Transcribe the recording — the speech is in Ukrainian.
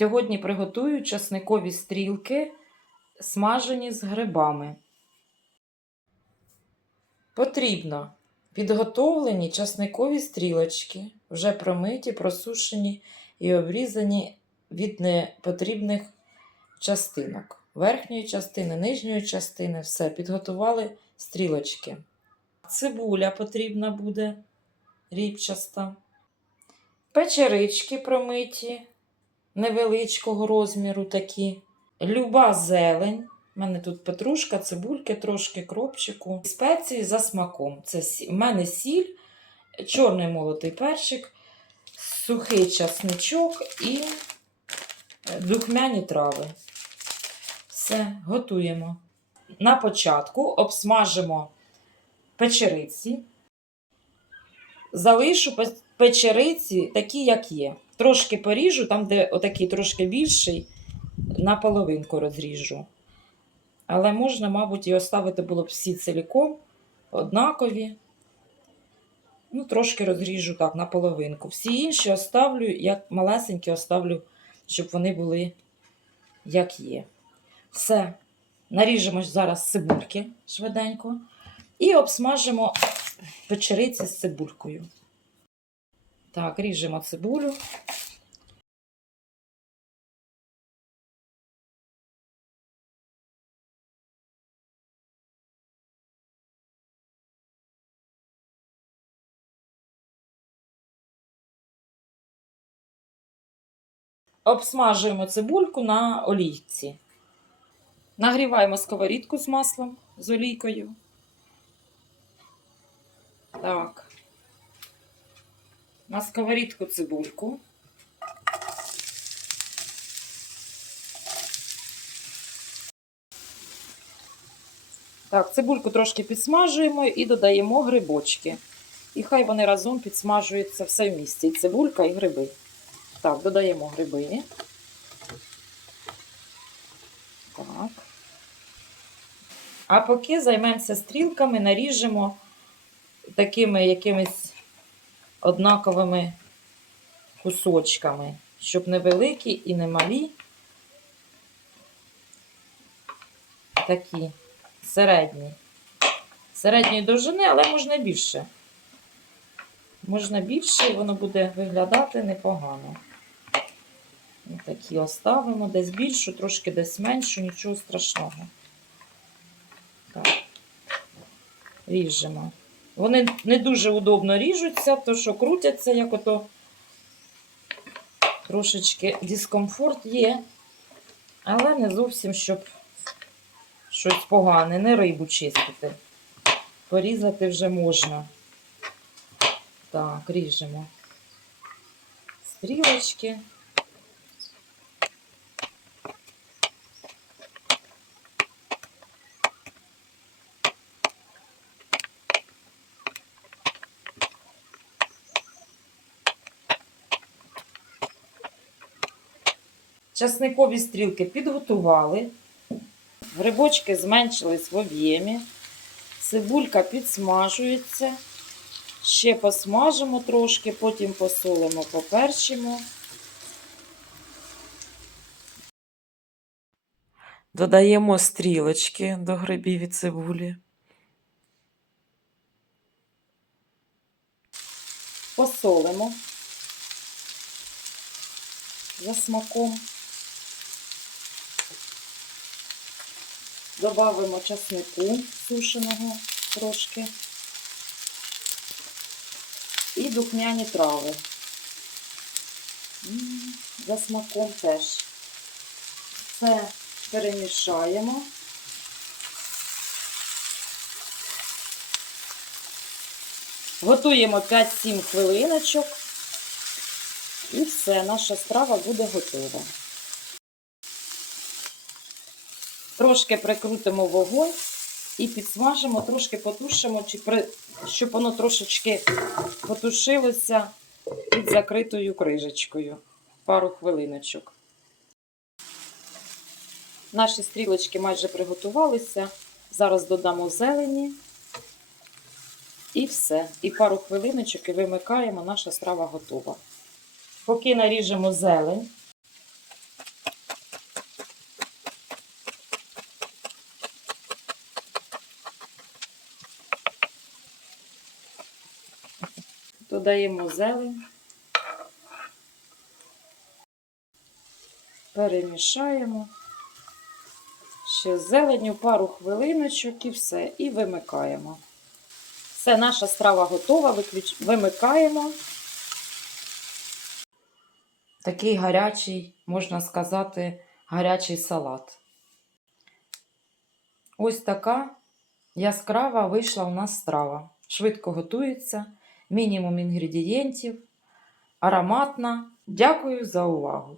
Сьогодні приготую часникові стрілки, смажені з грибами. Потрібно підготовлені часникові стрілочки, вже промиті, просушені і обрізані від непотрібних частинок. Верхньої частини, нижньої частини, все, підготували стрілочки. Цибуля потрібна буде ріпчаста. Печерички промиті, невеличкого розміру такі. Люба зелень. У мене тут петрушка, цибульки, трошки кропчику. Спеції за смаком. Це в мене сіль, чорний молотий перчик, сухий часничок і е, духмяні трави. Все, готуємо. На початку обсмажимо печериці. Залишу печериці такі, як є. Трошки поріжу, там, де отакий трошки більший, на половинку розріжу. Але можна, мабуть, і оставити було б всі ціліком, однакові. Ну, трошки розріжу так на половинку. Всі інші оставлю, як малесенькі оставлю, щоб вони були як є. Все. Наріжемо зараз цибульки швиденько. І обсмажимо печериці з цибулькою. Так, ріжемо цибулю. Обсмажуємо цибульку на олійці. Нагріваємо сковорідку з маслом, з олійкою. Так. На сковорідку цибульку. Так, цибульку трошки підсмажуємо і додаємо грибочки. І хай вони разом підсмажуються все в місці. І цибулька, і гриби. Так, додаємо гриби. Так. А поки займемося стрілками, наріжемо такими якимись однаковими кусочками, щоб не великі і не малі. Такі середні. Середньої довжини, але можна більше. Можна більше, і воно буде виглядати непогано. Такі оставимо, десь більшу, трошки десь меншу, нічого страшного. Так. Ріжемо. Вони не дуже удобно ріжуться, то що крутяться, як ото трошечки дискомфорт є, але не зовсім, щоб щось погане, не рибу чистити. Порізати вже можна. Так, ріжемо стрілочки. Часникові стрілки підготували. Грибочки зменшились в об'ємі. Цибулька підсмажується. Ще посмажимо трошки, потім посолимо, поперчимо. Додаємо стрілочки до грибів і цибулі. Посолимо за смаком. Добавимо часнику сушеного трошки і духмяні трави. За смаком теж. Це перемішаємо. Готуємо 5-7 хвилиночок. І все, наша страва буде готова. Трошки прикрутимо вогонь і підсмажимо, трошки потушимо, щоб воно трошечки потушилося під закритою крижечкою. Пару хвилиночок. Наші стрілочки майже приготувалися. Зараз додамо зелені. І все. І пару хвилиночок і вимикаємо, наша страва готова. Поки наріжемо зелень, Додаємо зелень. Перемішаємо. Ще з зеленню пару хвилиночок і все. І вимикаємо. Все, наша страва готова. Вимикаємо. Такий гарячий, можна сказати, гарячий салат. Ось така яскрава вийшла у нас страва. Швидко готується, мінімум інгредієнтів, ароматна. Дякую за увагу!